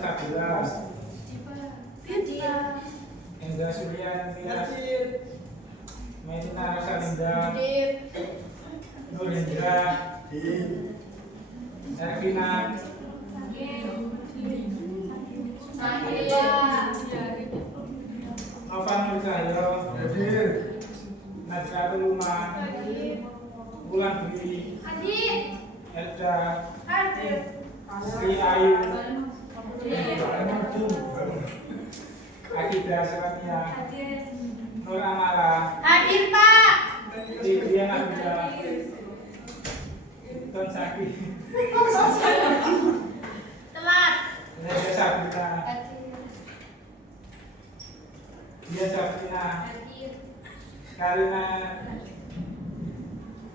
Sabila. Hendra Suryanti. Medina Rosalinda. Nur Hendra. Ervina. Nova Nur Cahyo. Najwa Luma. Bulan Budi. Elda. Sri Ayu. Akida Salamia. Nur Amara. Hadir, Pak. Dian Abdullah. Ton Saki. Telat. Nesa Sabrina. Dia Sabrina. Karina.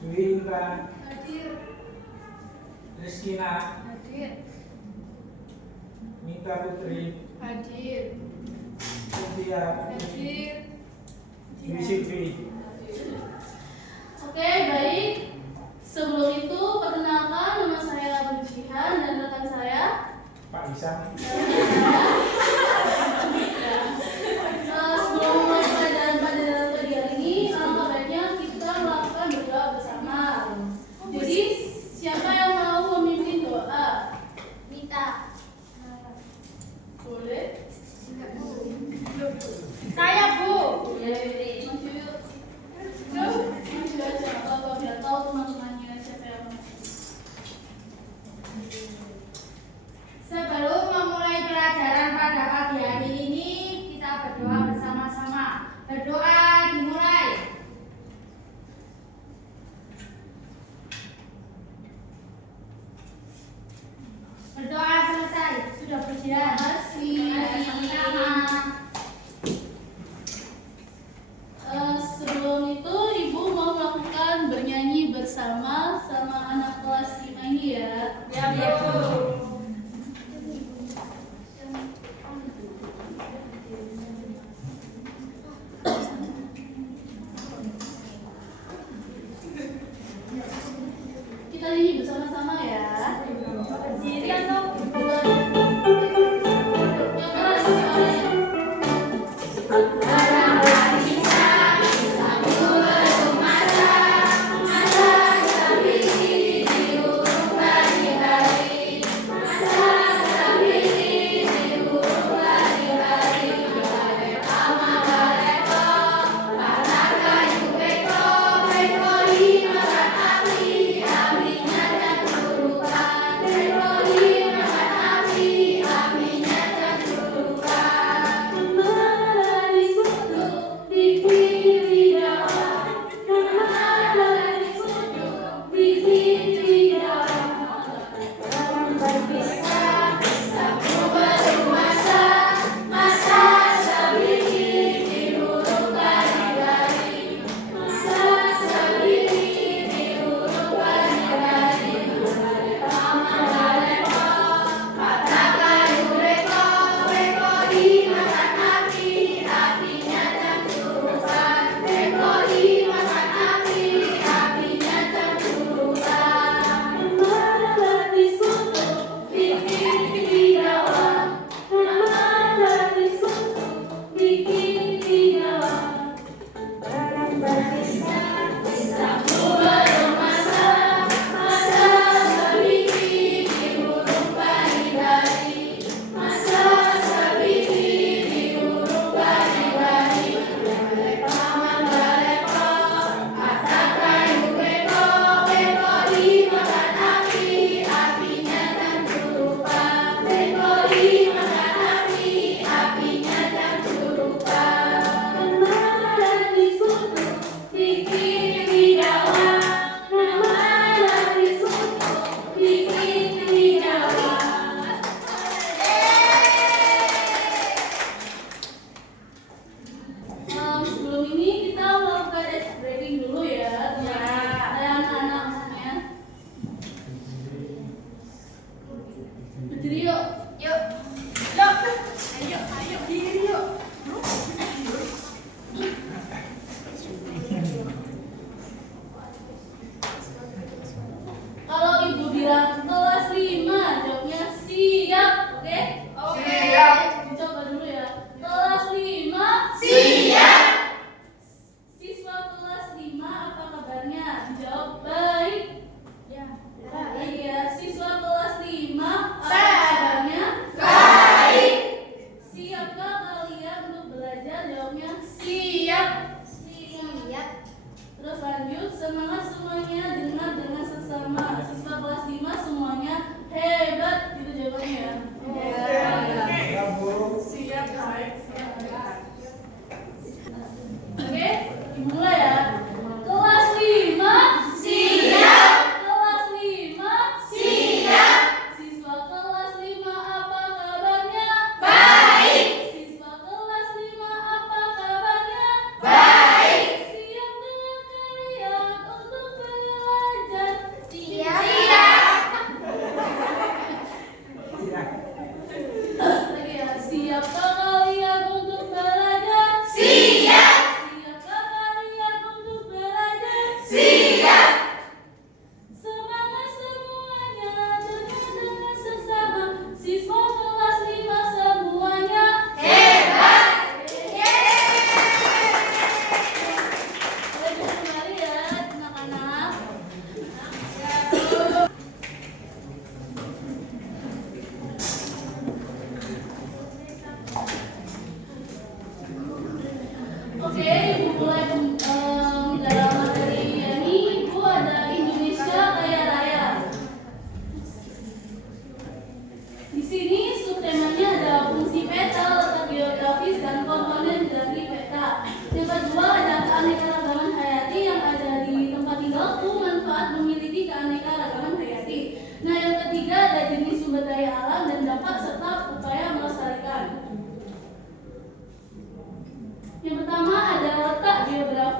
Dwi Intan. Rizkina. Mita Putri. Cynthia. Dwi Silvi. Oke, baik. Sebelum itu, perkenalkan nama saya Berjihan dan rekan saya Pak Isam. Sebelum mulai pelajaran pada dalam pagi hari ini, alangkah baiknya kita melakukan berdoa bersama. Jadi, siapa yang mau memimpin doa? Mita. Boleh? Saya, Bu. Boleh. Maju yuk. Maju aja. Bapak biar tahu teman-temannya siapa yang mau. Sebelum memulai pelajaran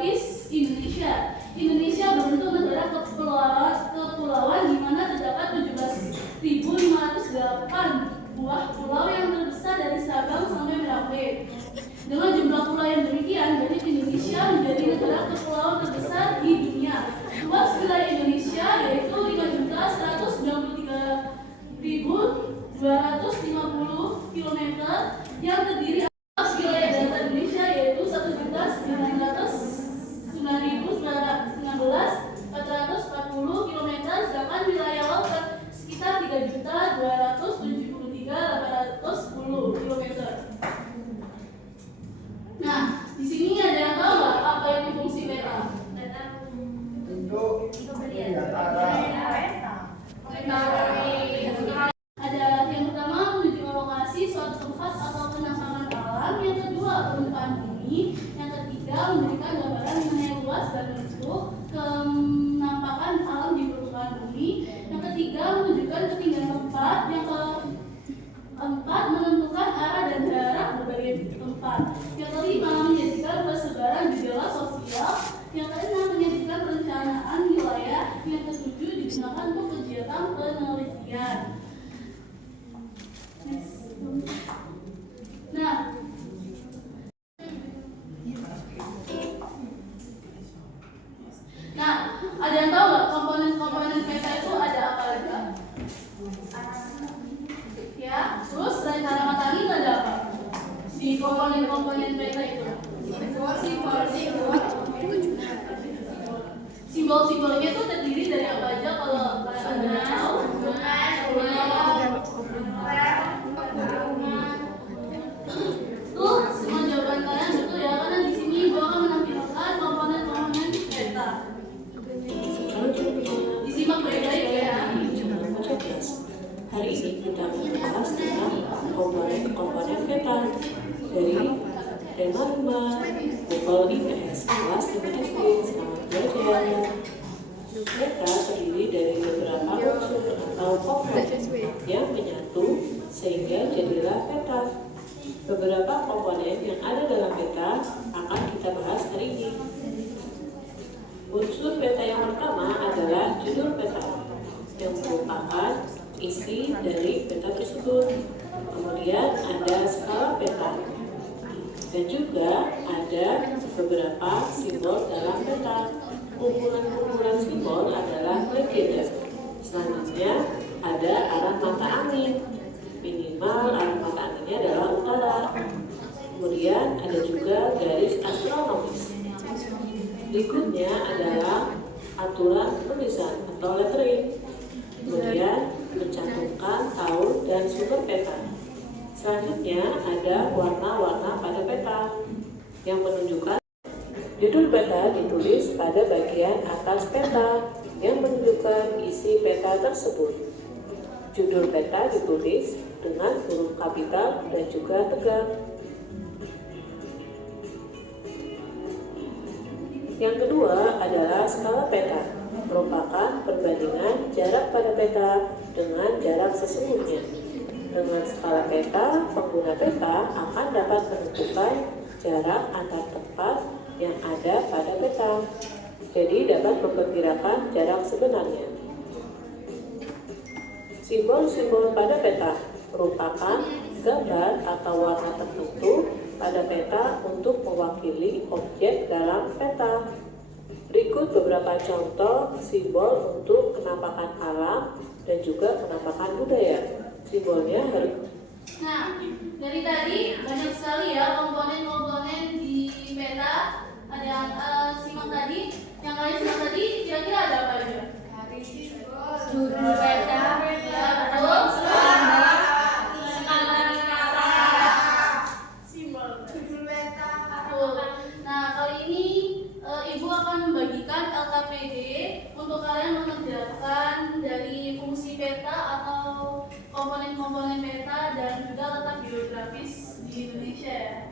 geografis Indonesia. Indonesia berbentuk negara kepulauan di mana terdapat 17.508 buah pulau yang terbesar dari Sabang sampai Merauke. Dengan jumlah pulau yang demikian, berarti Indonesia menjadi negara kepulauan terbesar di dunia. Luas wilayah Indonesia yaitu 5.123.250 km yang terdiri atas wilayah darat Indonesia yaitu 1.909.440 km, sedangkan wilayah laut sekitar 3.273.810 km. Nah, di sini ada yang tahu nggak apa yang fungsi peta? Untuk Ada yang pertama menunjukkan lokasi suatu tempat atau penampakan alam, yang kedua permukaan bumi, yang ketiga memberikan gambaran mengenai luas dan bentuk penampakan alam di permukaan bumi, yang ketiga menunjukkan ketinggian tempat, yang keempat menentukan arah dan jarak berbagai tempat, yang kelima menjadikan persebaran gejala sosial, yang keenam menjadikan perencanaan wilayah, yang ketujuh digunakan untuk kegiatan penelitian. Nah, ada yang tahu nggak komponen-komponen peta itu ada apa aja? Ya, terus selain cara mata angin ada apa? Si komponen-komponen peta itu. Simbol-simbolnya itu terdiri dari apa aja kalau kalian ada tahu? Tuh, semua jawaban kalian betul ya, karena di sini gua akan menampilkan komponen-komponen peta. Disimak baik-baik ya. Hari ini kita membahas tentang komponen peta dari tema 5 Google IPS kelas 5 SD. Selamat belajar. Peta terdiri dari beberapa unsur atau komponen yang menyatu sehingga jadilah peta. Beberapa komponen yang ada dalam peta akan kita bahas hari ini. Unsur peta yang pertama adalah judul peta, yang merupakan isi dari peta tersebut. Kemudian ada skala peta, dan juga ada beberapa simbol dalam peta. Kumpulan-kumpulan simbol adalah legenda. Selanjutnya ada arah mata angin, minimal arah mata anginnya adalah utara. Kemudian ada juga garis astronomis. Berikutnya adalah aturan tulisan atau lettering. Kemudian mencantumkan tahun dan sumber peta. Selanjutnya ada warna-warna pada peta yang menunjukkan judul peta ditulis pada bagian atas peta yang menunjukkan isi peta tersebut. Judul peta ditulis dengan huruf kapital dan juga tegang. Yang kedua adalah skala peta, merupakan perbandingan jarak pada peta dengan jarak sesungguhnya. Dengan skala peta, pengguna peta akan dapat menentukan jarak antar tempat yang ada pada peta, jadi dapat memperkirakan jarak sebenarnya. Simbol-simbol pada peta merupakan gambar atau warna tertentu pada peta untuk mewakili objek dalam peta. Berikut beberapa contoh simbol untuk penampakan alam dan juga penampakan budaya. Simbolnya harus. Nah, dari tadi banyak sekali ya komponen-komponen di peta. Ada yang simak tadi, yang kalian simak tadi kira-kira ada apa aja? Judul peta, ya betul. Simbol. Judul peta. Betul. Nah, kali ini Ibu akan membagikan LKPD untuk kalian mengerjakan dari fungsi peta atau komponen-komponen peta dan juga letak geografis di Indonesia ya.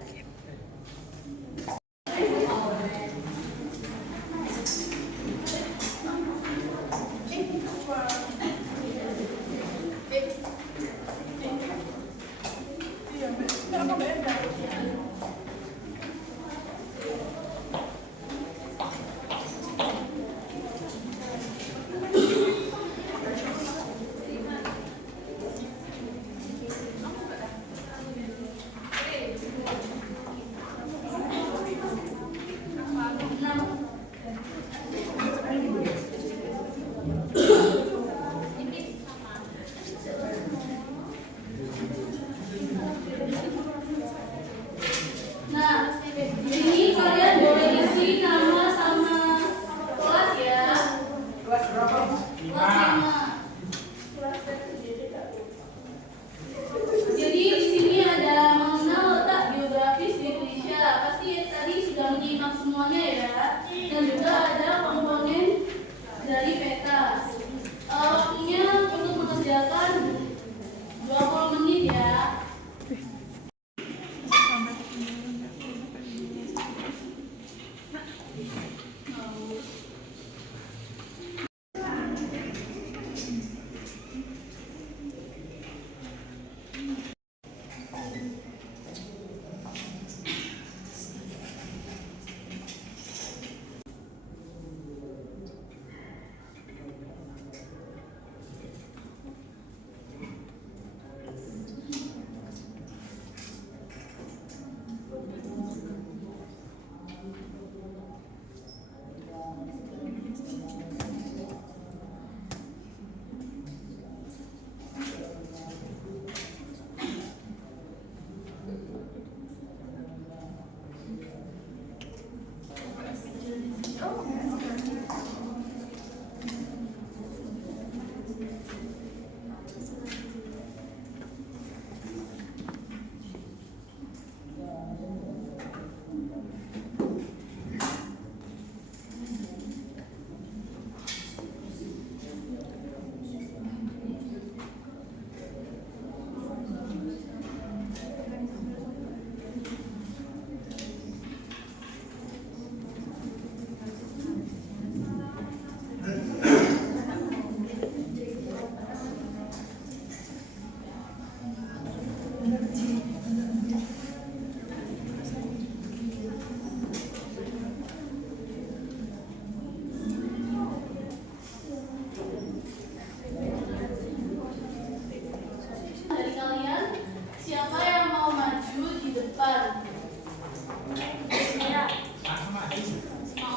Semua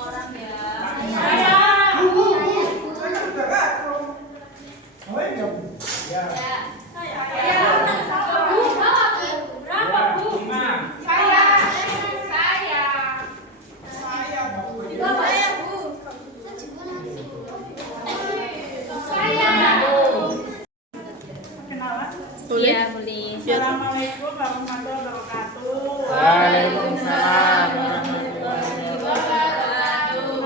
orang ya. Iya, boleh. Assalamualaikum warahmatullahi wabarakatuh. Waalaikumsalam.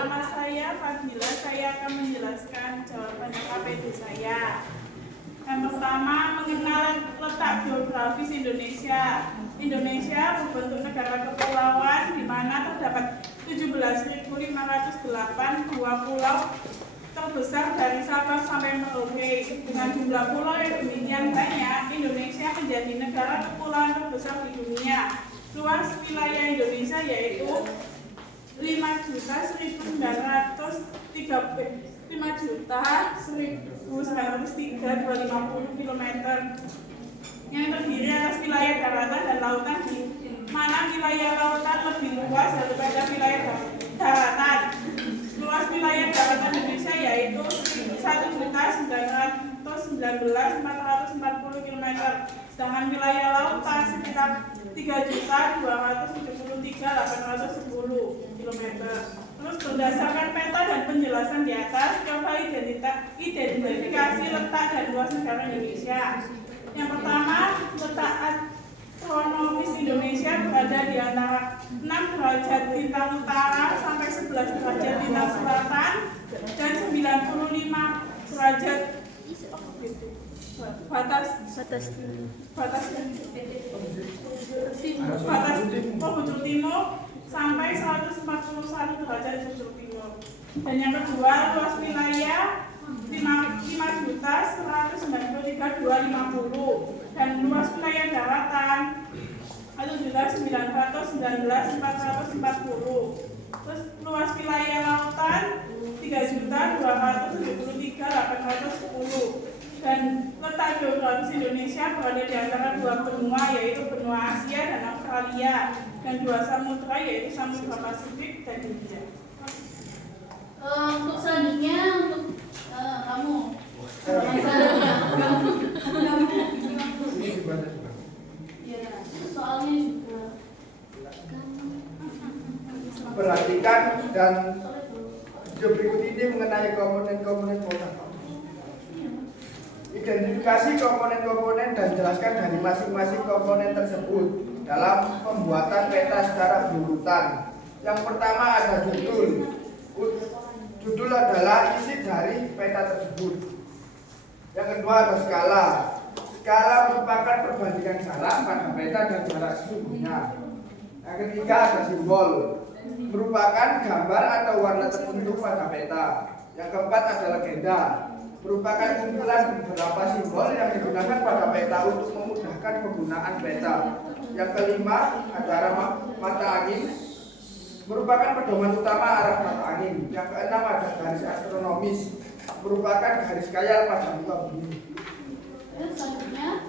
Nama saya Fadila. Saya akan menjelaskan jawaban KPD saya. Yang pertama, mengenal letak geografis Indonesia. Indonesia berbentuk negara kepulauan di mana terdapat 17.508 pulau terbesar dari Sabang sampai Merauke. Dengan jumlah pulau yang demikian banyak, Indonesia menjadi negara kepulauan terbesar di dunia. Luas wilayah Indonesia yaitu 5.103.250 km, yang terdiri atas wilayah daratan dan lautan, di mana wilayah lautan lebih luas daripada wilayah daratan. Luas wilayah daratan Indonesia yaitu 1.919.440 km, sedangkan wilayah lautan sekitar 3.273.810 km. Terus berdasarkan peta dan penjelasan di atas, coba identifikasi letak dan luas negara Indonesia. Yang pertama, letak astronomis Indonesia berada di antara 6 derajat lintang utara sampai 11 derajat lintang selatan dan 95 derajat batas bujur timur sampai 141 derajat bujur timur. Dan yang kedua, luas wilayah 5.193.250 dan luas wilayah daratan 1.919.440. Terus luas wilayah lautan 3.273.810. Dan letak geografis Indonesia berada di antara dua benua, yaitu benua Asia dan Australia, dan dua samudra, yaitu Samudra Pasifik dan Hindia. Untuk selanjutnya untuk kamu. Ya, soalnya juga. Perhatikan dan video berikut ini mengenai komponen-komponen peta. Identifikasi komponen-komponen dan jelaskan dari masing-masing komponen tersebut dalam pembuatan peta secara berurutan. Yang pertama ada judul. Judul adalah isi dari peta tersebut. Yang kedua ada skala. Skala merupakan perbandingan jarak pada peta dan jarak sesungguhnya. Yang ketiga ada simbol, merupakan gambar atau warna tertentu pada peta. Yang keempat ada legenda, merupakan kumpulan beberapa simbol yang digunakan pada peta untuk memudahkan penggunaan peta. Yang kelima ada arah mata angin, merupakan pedoman utama arah mata angin. Yang keenam ada garis astronomis, merupakan garis khayal pada muka bumi. Selanjutnya,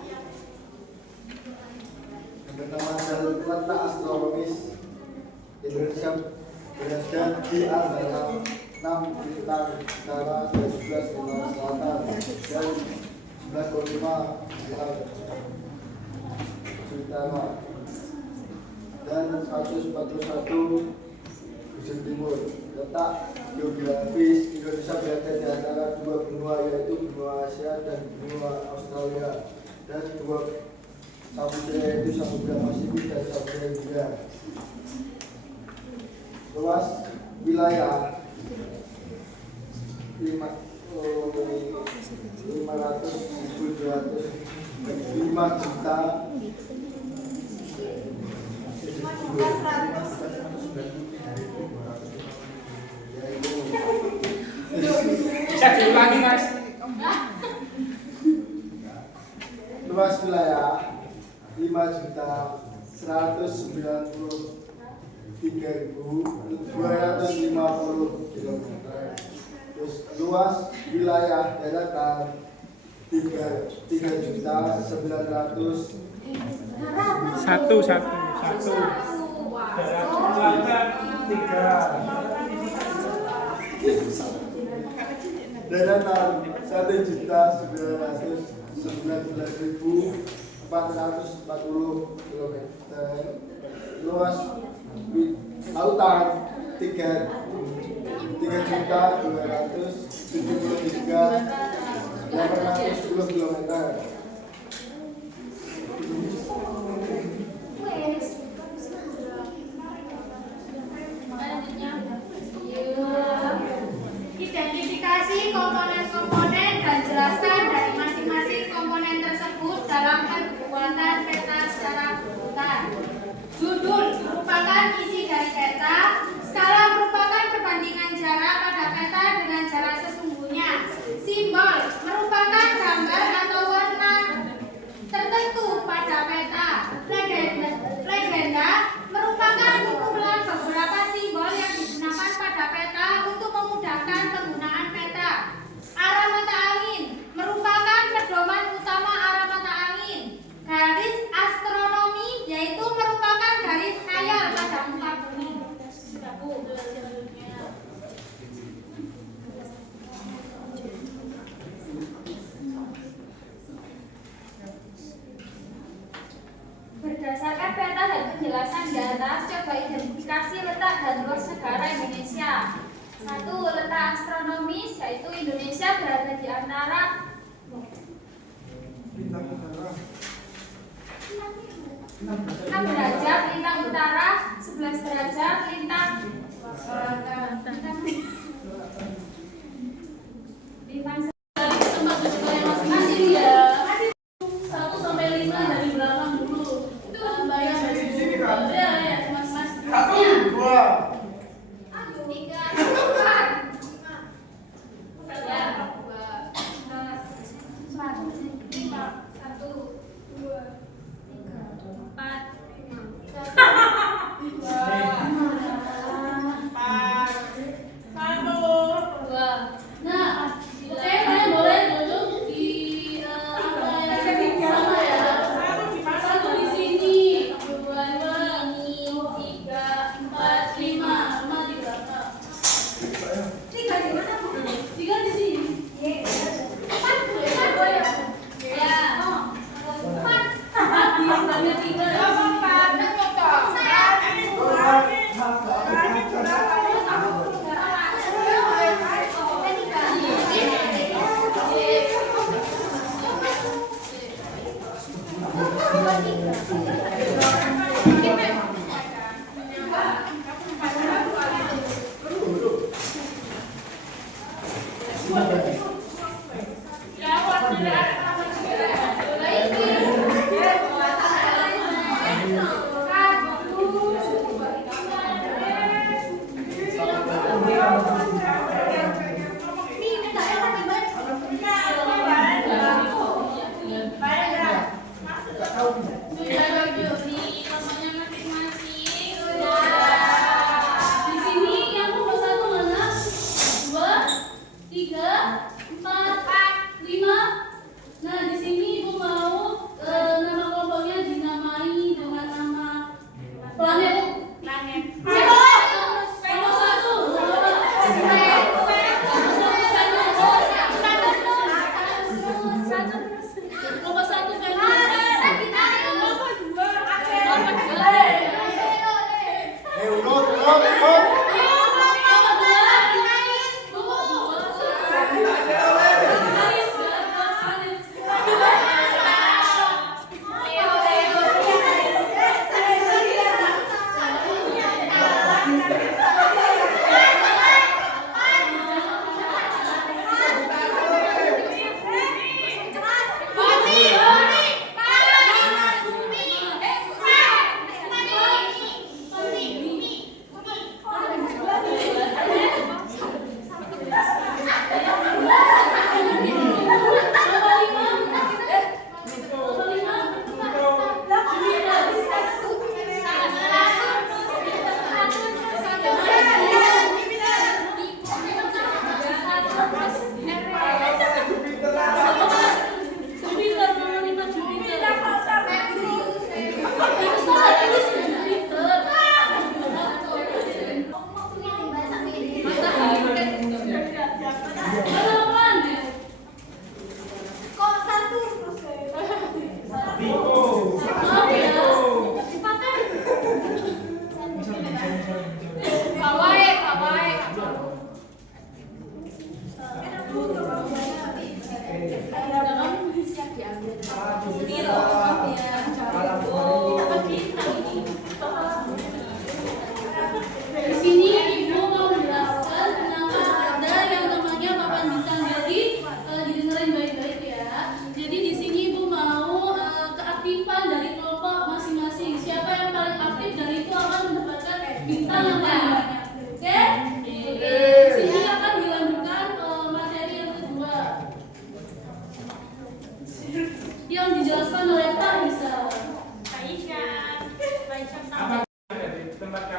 yang pertama adalah letak astronomis. Indonesia berada di antara 6 bintang utara dan 11 bintang selatan dan 11,5 bintang utara dan 141 bujur timur. Letak geografis Indonesia berada di antara dua benua, yaitu benua Asia dan benua Australia, dan dua samudra, yaitu Samudra Pasifik dan Samudra Hindia. Luas wilayah 500.205 juta Bisa diulangi, Mas. luas wilayah 5.193.250 km. Terus luas wilayah daratan 3.900.000. Satu. pembuatan 3. Daratan 1.919.440 km. Luas lautan 3.273.810 km. Identifikasi komponen-komponen dan jelaskan dari masing-masing komponen tersebut dalam pembuatan peta secara urutan. Judul merupakan isi dari peta. Skala merupakan perbandingan jarak pada peta dengan jarak sesungguhnya. Simbol merupakan gambar atau warna tertentu pada peta. Legenda merupakan kumpulan beberapa simbol yang digunakan pada peta untuk memudahkan penggunaan peta. Arah mata angin merupakan pedoman utama arah mata angin. Garis astronomi yaitu merupakan garis khayal pada muka bumi. Berdasarkan peta dan penjelasan di atas, coba identifikasi letak dan luas negara Indonesia. 1. Letak astronomis, yaitu Indonesia berada di antara 6 derajat lintang utara, 11 derajat lintang Tempat duduk kalian masing-masing ya. 1 sampai 5 dari belakang dulu. Itu bayang dari sini kan. Ya, masing-masing. 1, 2. 3, 4 ya 1. Nah, oke, kalian boleh duduk di apa yang sama ya. 1 di sini, 2, 3, 4, 5 di belakang. 3 di mana, Bu? 3 di sini. Ya. 4 di sebelahnya 3.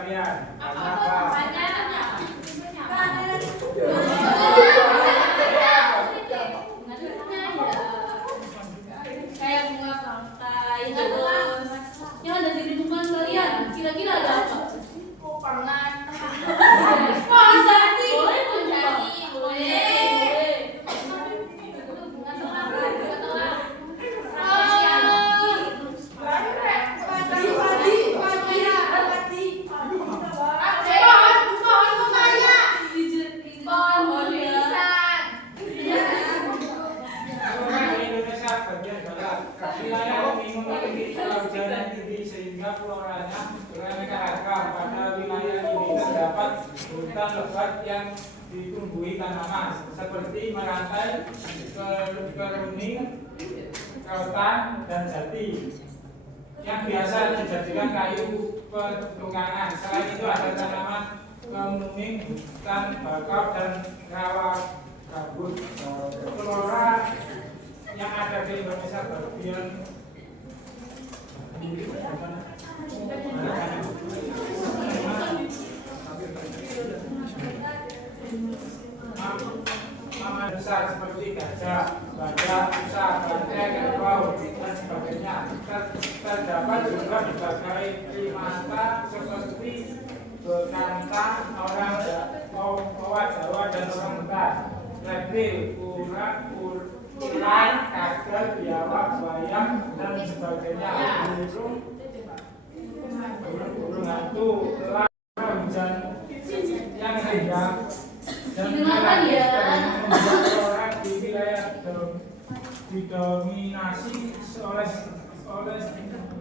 kalian? Karena apa? Kayak bunga bangkai, terus yang ada di lingkungan kalian, kira-kira ada apa? Pangan. Oh, bisa nih. Boleh tuh, boleh. Kelurahan di Indonesia bagian barat. Wilayah ini memiliki curah hujan yang tinggi sehingga floranya beraneka ragam. Pada wilayah ini terdapat hutan lebat yang ditumbuhi tanaman seperti merantai, keruning, rotan, dan jati yang biasa dijadikan kayu pertukangan. Selain itu ada tanaman kemuning, hutan bakau, dan rawa gambut. Flora yang ada di Indonesia bagian Mama besar seperti gajah, badak, rusa, banteng, kerbau, dan sebagainya. Terdapat juga berbagai primata seperti bekantang, orang Jawa, dan orang hutan. Reptil, urat, ular, kagel, biawak, buaya, dan sebagainya. Burung hantu, elang, hujan yang rendah, dan orang di wilayah didominasi oleh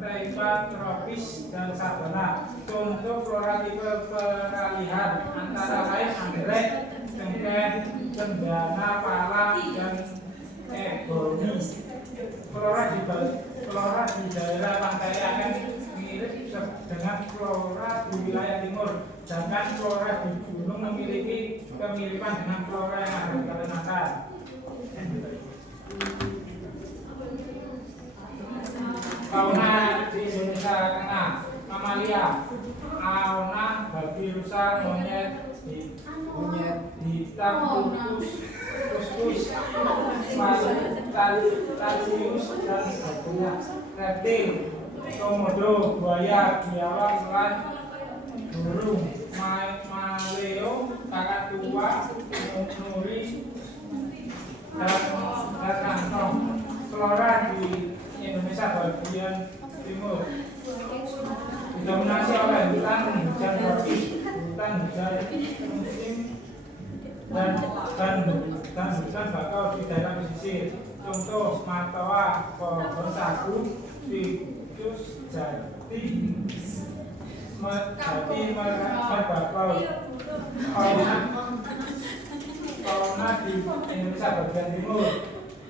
taiga tropis dan sabana. Contoh flora tipe peralihan antara lain anggrek, cengkeh, cendana, pala, dan eboni. Flora di daerah pantai akan mirip dengan flora di wilayah timur, sedangkan flora di gunung memiliki kemiripan dengan flora yang ada di Kalimantan. Fauna di Indonesia Tengah, mamalia, aona, babi, rusa, monyet, hitam, kuskus, tarsius, dan sebagainya. Reptil, komodo, buaya, biawak, selat, burung, maleo, kakak tua, nuri, dan kantong. Flora di Indonesia bagian timur didominasi oleh hutan hujan tropis, hutan hujan musim, dan hutan bakau di daerah pesisir. Contoh matoa, pohon sagu, ficus, jati, merbakau. Fauna di Indonesia bagian timur.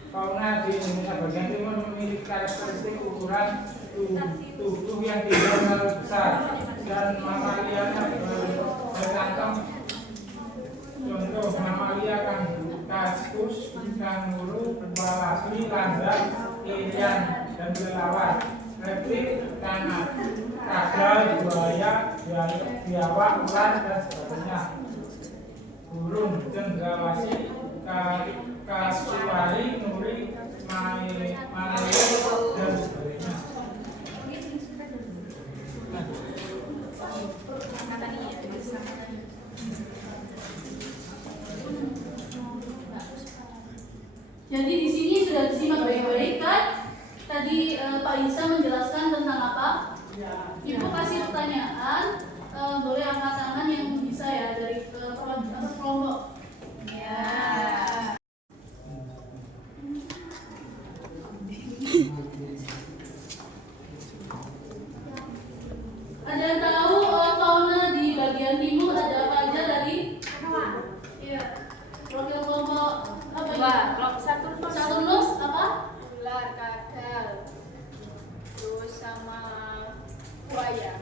Fauna di Indonesia bagian timur memiliki karakteristik ukuran tubuh yang tidak besar dan mamalianya berkantong. Contoh mamalia kaskus, kanguru, walabi, landak, irian, dan kelelawar. Reptil, kagel, buaya, biawak, ular, dan sebagainya. Burung, cendrawasih, kasuari, nuri, maleo, dan sebagainya. Jadi di sini sudah disimak baik-baik kan? Tadi Pak Isa menjelaskan tentang apa? Ibu kasih pertanyaan, boleh angkat tangan yang bisa ya dari kelompok. Ya. Ada yang tahu fauna di bagian timur ada apa aja tadi? Iya. Profil kelompok apa ya? Saturnus apa? Ular, kadal, terus sama buaya.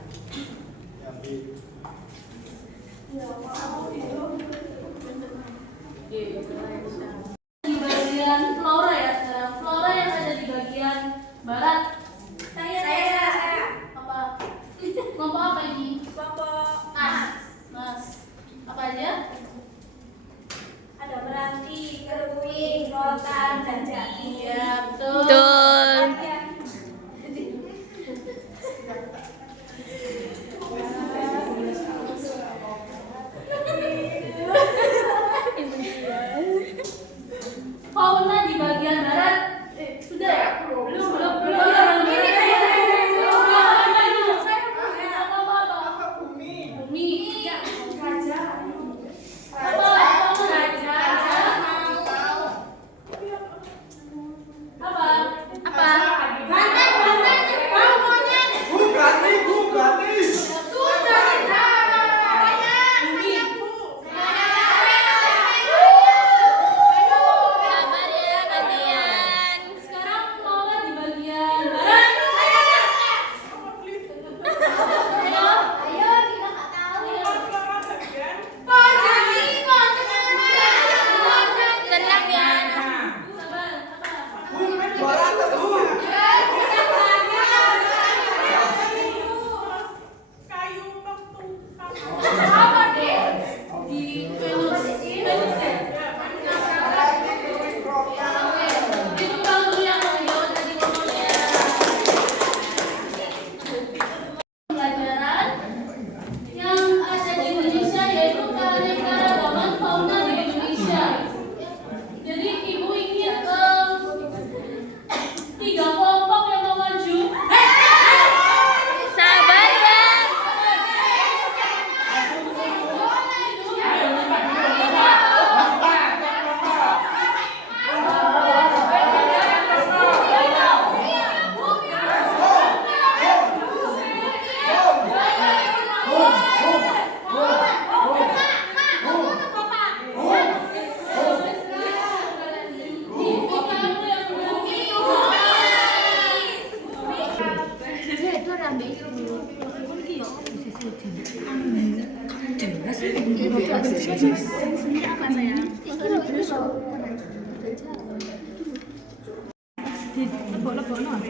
Di bagian flora ya sekarang. Flora yang ada di bagian barat. Saya. Apa? Kelompok apa ini? Kelompok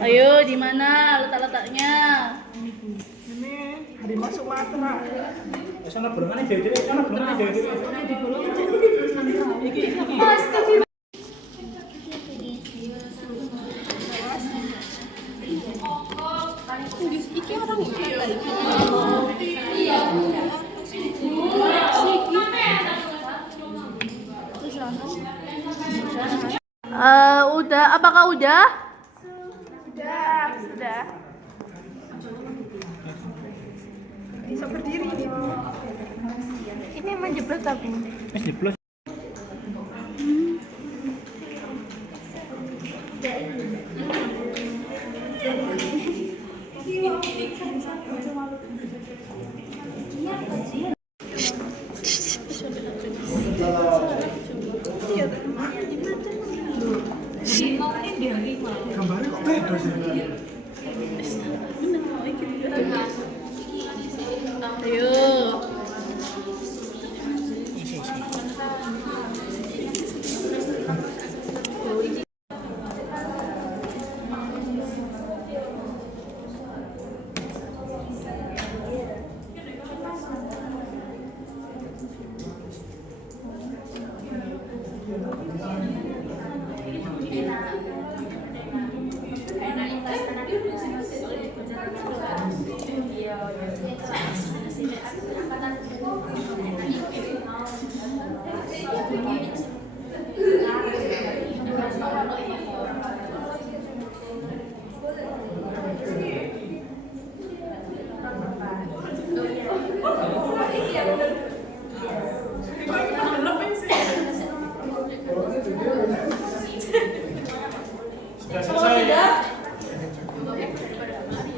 Ayo, di mana letak-letaknya? Ini harimau Sumatera. Sana burungannya dewe-dewe, sana burungannya dewe-dewe. Udah, apakah udah? Sudah. Bisa berdiri ini. Ini menjeblos tapi. Jeblos. Gambarnya kok beda sih? Ayo. Sudah selesai ya?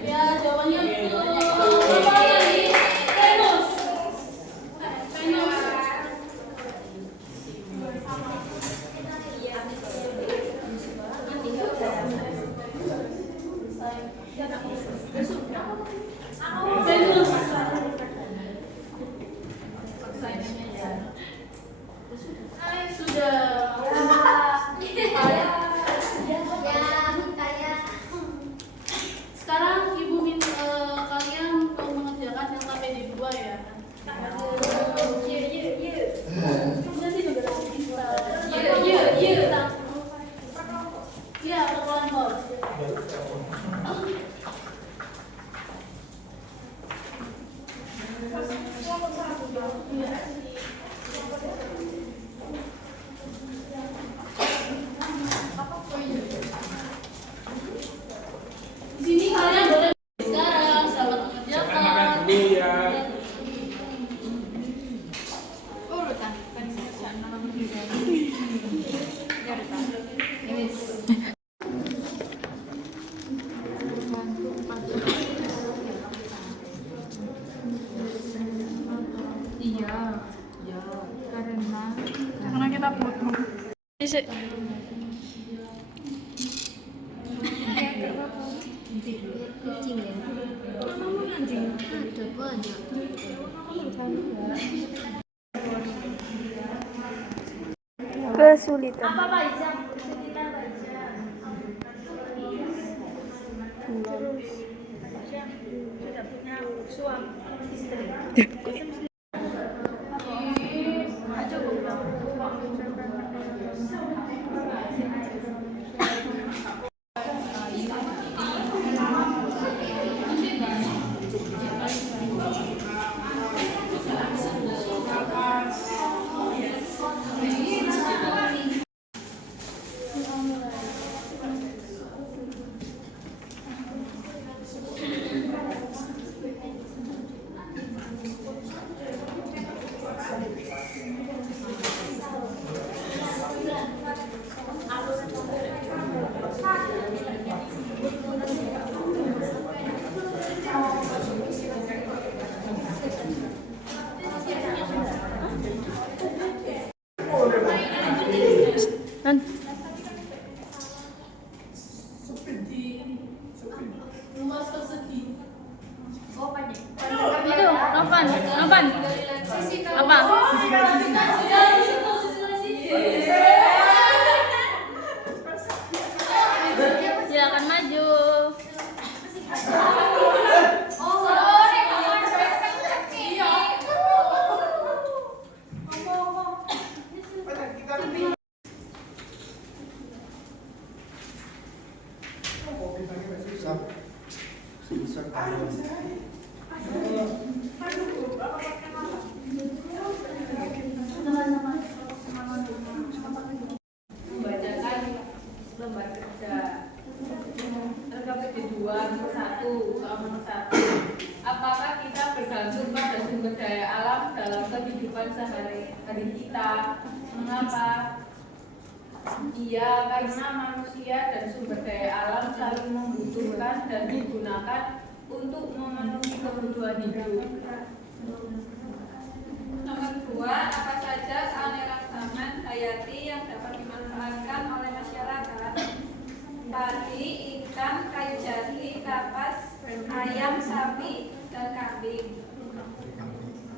Ya, jawabannya betul. Apa lagi? Venus. Venus. Venus. Sudah. Sekarang ibu minta kalian untuk mengerjakan yang KPD 2 ya. Iya, pukulan bol. Di sini kalian boleh sekarang selamat Jangan makan mengerjakan. dulu ya. Karena kita butuh. Kesulitan. Apa Pak Izam? Kesulitan Pak Izam. Sudah punya suami istri. Novan. Apa? Silakan maju. Membacakan lembar kerja LKPD 2 nomor 1 soal nomor 1. Apakah kita bergantung pada sumber daya alam dalam kehidupan sehari-hari kita? Mengapa? Iya, karena manusia dan sumber daya alam saling membutuhkan dan digunakan untuk memenuhi kebutuhan hidup. Nomor 2, apa saja keanekaragaman hayati yang dapat dimanfaatkan oleh masyarakat? Padi, ikan, kayu jati, kapas, ayam, sapi, dan kambing.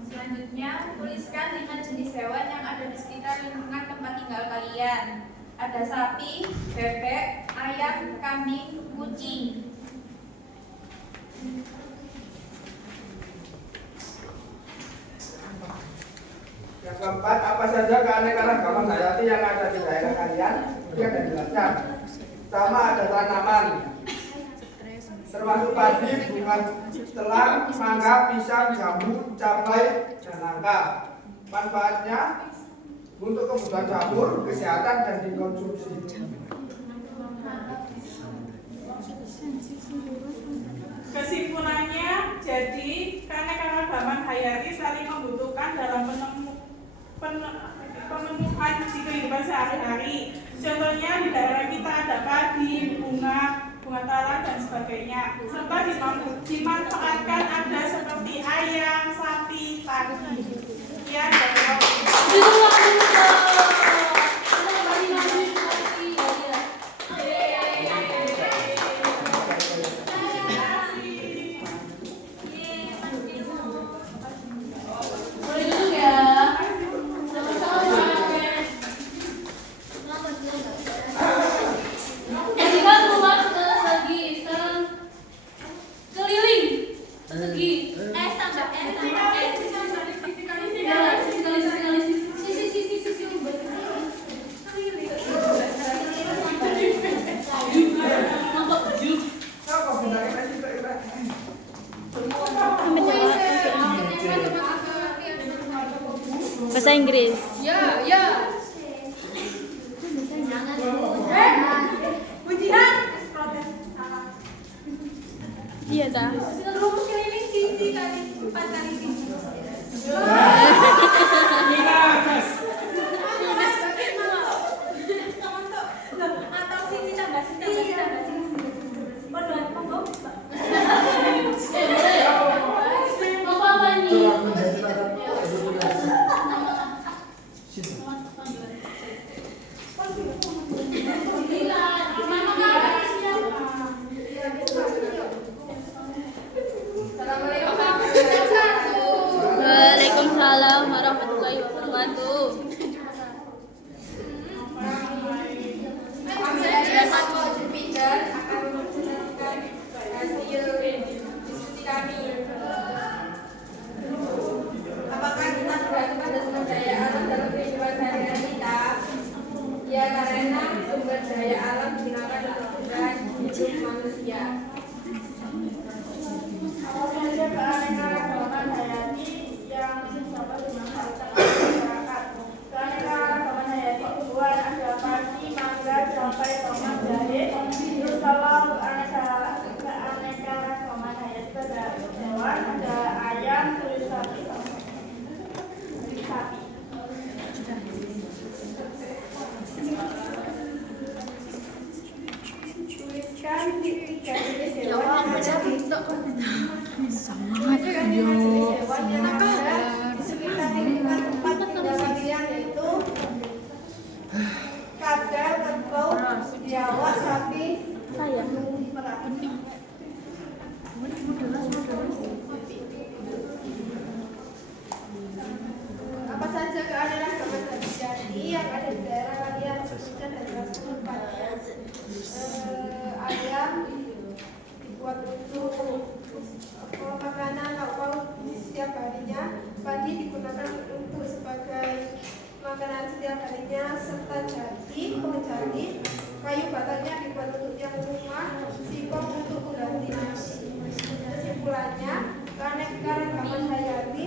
Selanjutnya, tuliskan 5 jenis hewan yang ada di sekitar lingkungan tempat tinggal kalian. Ada sapi, bebek, ayam, kambing, kucing. Yang keempat, apa saja keanekaragaman hayati yang ada di daerah kalian? Ini ada dijelaskan. Pertama ada tanaman, termasuk padi, bunga telang, mangga, pisang, jambu, cabai, dan nangka. Manfaatnya untuk kebutuhan dapur, kesehatan, dan dikonsumsi. Kesimpulannya, jadi keanekaragaman hayati saling membutuhkan dalam pemenuhan di kehidupan sehari-hari. Contohnya di daerah kita ada padi, bunga talang dan sebagainya. Serta dimanfaatkan ada seperti ayam, sapi, padi. Sekian dari bahasa Inggris. Iya dah. Rumus keliling sisi kali 4 kali sisi. Atau sisi tambah sisi. Mau apa nih? Waalaikumsalam warahmatullahi wabarakatuh. Satu Jupiter akan menggunakan hasil diskusi kami. Apakah kita bergantung pada sumber daya alam dalam kehidupan sehari-hari kita? Ya, karena sumber daya alam digunakan untuk kebutuhan hidup manusia. apa saja keanekaragaman hayati yang dapat dimanfaatkan oleh masyarakat. Keanekaragaman hayati tumbuhan ada padi, mangga, cabai, tomat, jahe. Terus kalau keanekaragaman hayati pada hewan ada ayam, kulit sapi, tuliskan tiga jenis hewan yang ada di sekitar lingkungan tempat tinggal kalian, yaitu kadal, kerbau, biawak, sapi, merak. makanan lauk pauk setiap harinya. Padi digunakan untuk sebagai makanan setiap harinya, serta jati, penjati. Kayu bakarnya dibuat untuk tiang rumah, singkong untuk pengganti nasi. Kesimpulannya, keanekaragaman hayati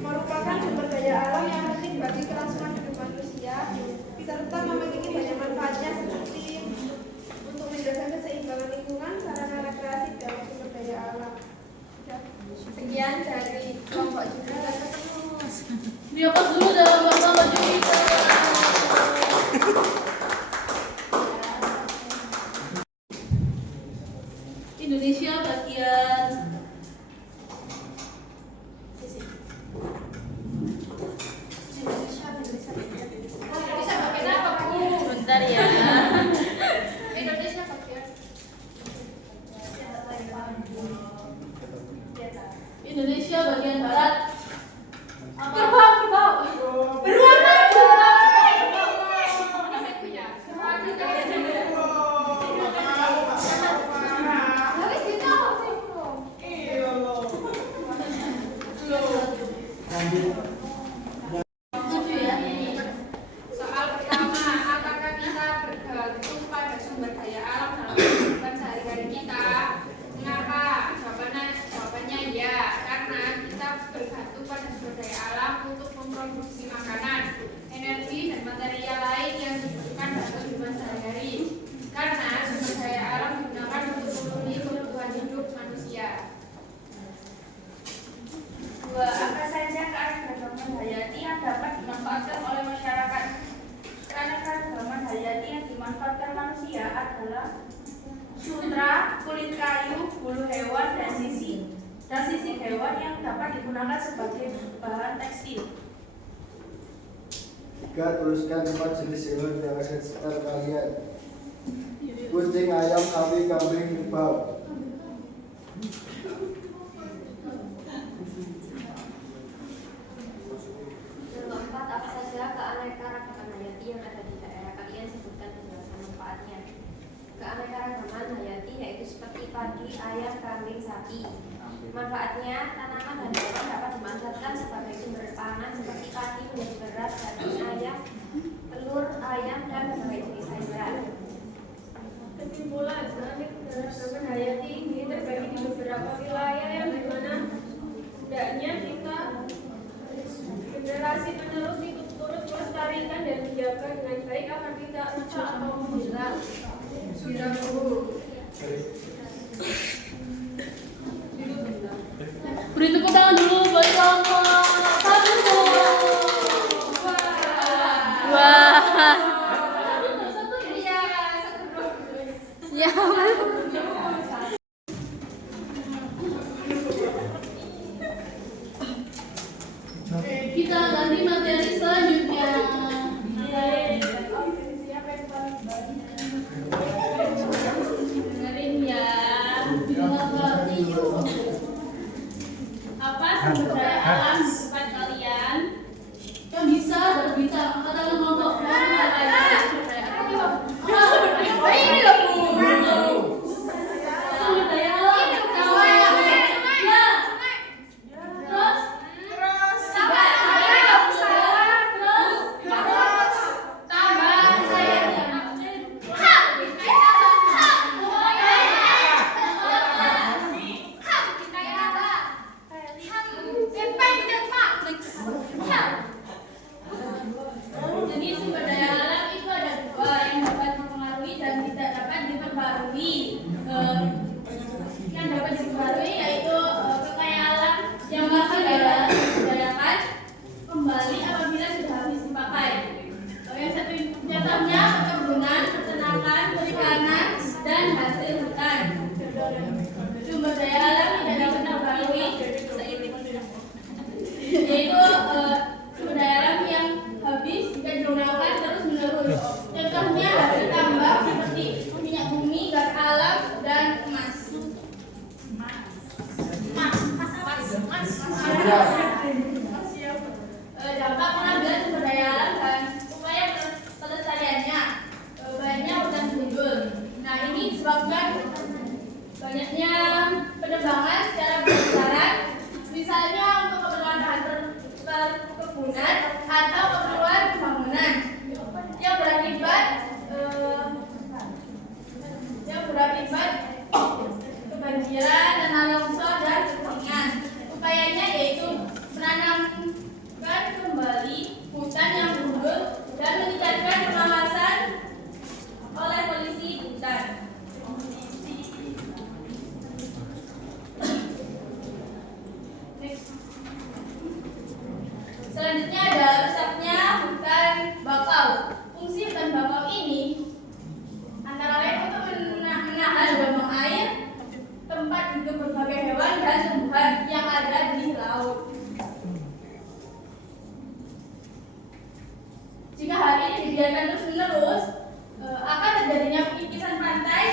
merupakan sumber daya alam yang penting bagi kelangsungan hidup manusia, serta memiliki banyak manfaatnya seperti untuk menjaga keseimbangan lingkungan, sarana rekreasi, dan sumber daya alam. Sekian dari kelompok juga. Diapas dulu dalam bahasa baju kita. Indonesia bagian Indonesia bagian apa, Bu? bentar ya. Indonesia bagian Indonesia bagian barat. kerbau. Beruang maju. Tujuh ya. Soal pertama, apakah kita bergantung pada sumber daya alam dalam kehidupan sehari-hari kita? Mengapa? Jawabannya ya, karena kita bergantung pada sumber daya alam untuk memproduksi makanan, energi, dan material lain yang dibutuhkan dalam kehidupan sehari-hari. Karena sumber daya alam digunakan untuk memenuhi kebutuhan hidup manusia. Dua, apa saja keanekaragaman hayati yang dapat dimanfaatkan oleh masyarakat? Keanekaragaman hayati yang dimanfaatkan manusia adalah sutra, kulit kayu, bulu hewan, dan sisik hewan yang dapat digunakan sebagai bahan tekstil. 3. Tuliskan 4 jenis hewan yang ada di sekitar kalian. Kucing, ayam, sapi, kambing, kerbau. Keempat, apa saja keanekaragaman hayati yang ada di daerah kalian, sebutkan penjelasan manfaatnya. Keanekaragaman hayati yaitu seperti padi, ayam, kambing, sapi. Manfaatnya, tanaman dan hewan dapat dimanfaatkan sebagai sumber pangan seperti padi menjadi beras, daging ayam, telur ayam, dan berbagai jenis sayuran. Kesimpulan, keanekaragaman hayati ini terbagi di beberapa wilayah yang dimana hendaknya kita generasi penerus ikut turut melestarikan dan menjaga dengan baik agar tidak rusak atau menghilang. Beri tepuk tangan dulu buat kelompok satu. Wah. Ya. Kita ganti materi selanjutnya. Dengerin ya. Apa sumber daya alam di tempat kalian yang bisa berbicara? Katakan kelompok. Ini loh, Bu. Sumber daya alam. Jadi sumber daya alam itu ada dua, yang dapat mempengaruhi dan tidak dapat diperbarui. Yang dapat diperbarui yaitu kekayaan alam yang masih didayakan kembali apabila sudah habis dipakai. Yang satu contohnya perkebunan, peternakan, perikanan, dan hasil hutan. Sumber daya alam tidak dapat diperbarui yaitu sumber daya alam yang habis jika digunakan terus menerus. Contohnya hasil tambang seperti minyak bumi, gas alam, dan emas. Dampak pengambilan sumber daya alam dan upaya pelestariannya banyak dan timbul. Nah, ini disebabkan banyaknya penebangan Selanjutnya ada rusaknya hutan bakau. Fungsi hutan bakau ini antara lain untuk menahan gelombang air, tempat hidup berbagai hewan dan tumbuhan yang ada di laut. Jika hal ini dibiarkan terus-menerus, akan terjadinya pengikisan pantai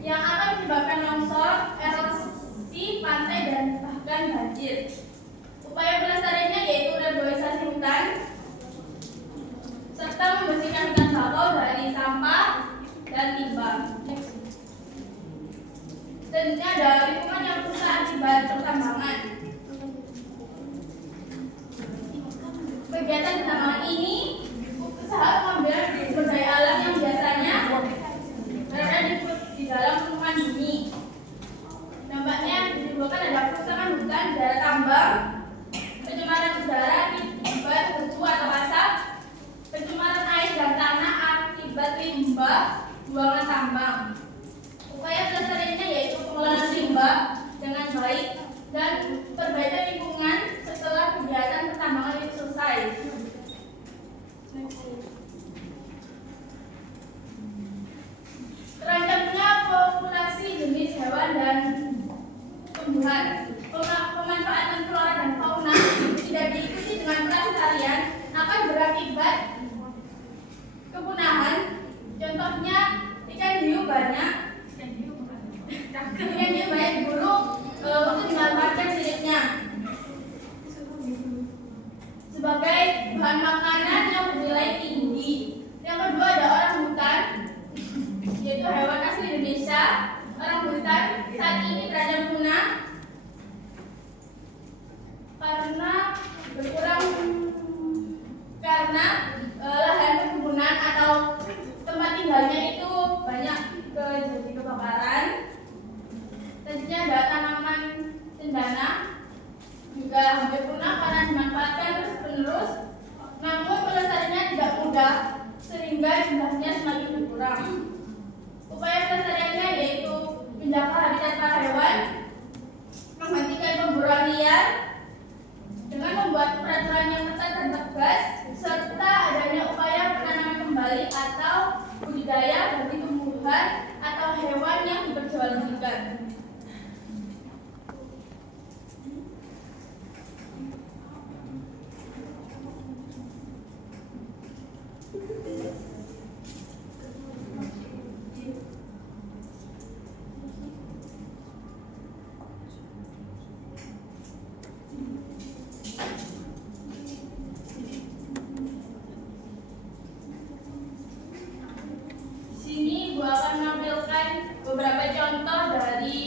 yang akan menyebabkan longsor, erosi pantai dan bahkan banjir. Upaya pelestariannya yaitu reboisasi hutan serta membersihkan hutan bakau dari sampah dan limbah. Selanjutnya ada lingkungan yang rusak akibat pertambangan. Kegiatan pertambangan ini usaha pengambilan sumber daya alam yang biasanya berada di dalam lingkungan bumi. Dampaknya ditimbulkan ada kerusakan hutan, daerah tambang, pencemaran udara akibat debu atau asap, pencemaran air dan tanah akibat limbah buangan tambang. Upaya pelestariannya yaitu pengelolaan limbah dengan baik dan perbaikan lingkungan setelah kegiatan pertambangan itu selesai. Terancamnya populasi jenis hewan dan tumbuhan. Pemanfaatan flora dan fauna tidak diikuti dengan pelestarian akan berakibat kepunahan. Contohnya ikan hiu banyak diburu untuk dimanfaatkan siripnya sebagai bahan makanan yang bernilai tinggi. Yang kedua ada orang hutan, yaitu hewan asli Indonesia. Orang hutan saat ini terancam punah karena lahan perkebunan atau tempat tinggalnya itu banyak terjadi kebakaran. Selanjutnya ada tanaman cendana juga hampir punah karena dimanfaatkan terus-menerus, namun pelestariannya tidak mudah sehingga jumlahnya semakin berkurang. Upaya pelestariannya yaitu menjaga habitat para hewan, menghentikan pemburuan liar dengan membuat peraturan yang ketat dan tegas, serta adanya upaya penanaman kembali atau budidaya bagi tumbuhan atau hewan yang diperjualbelikan. Beberapa contoh dari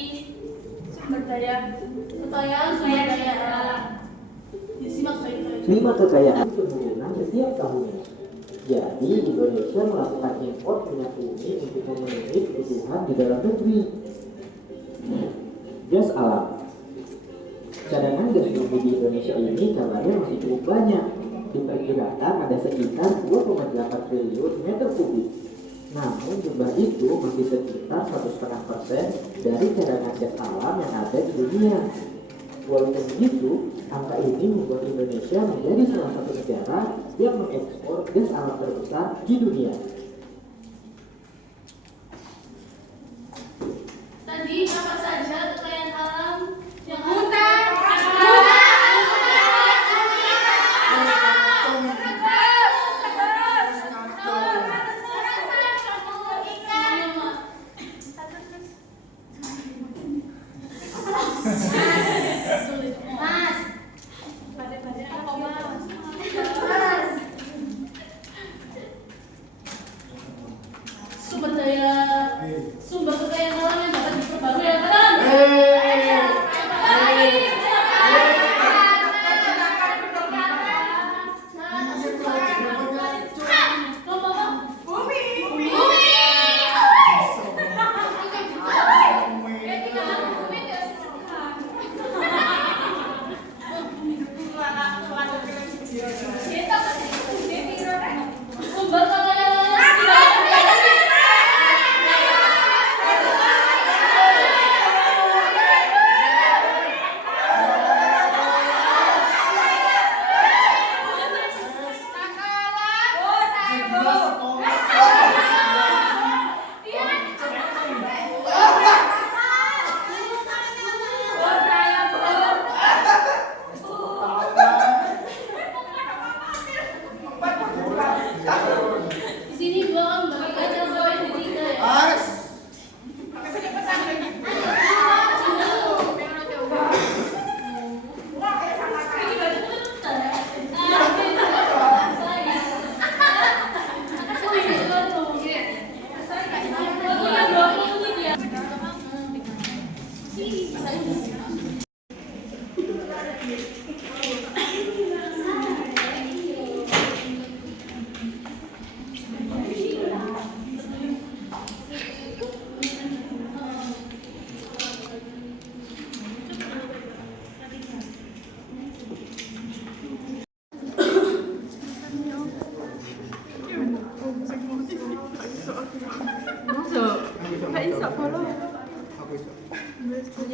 sumber daya alam. Lima kekayaan penurunan setiap tahunnya. Jadi Indonesia melakukan impor minyak bumi untuk memenuhi kebutuhan di dalam negeri. Gas alam. Cadangan gas bumi di Indonesia ini kabarnya masih cukup banyak. Diperkirakan ada sekitar 2,8 triliun meter kubik. Namun jumlah itu masih sekitar 1,5% dari cadangan gas alam yang ada di dunia. Walaupun begitu, angka ini membuat Indonesia menjadi salah satu negara yang mengekspor gas alam terbesar di dunia. Tadi apa saja kekayaan alam yang sumber kekayaan alam yang dapat diperbarui adalah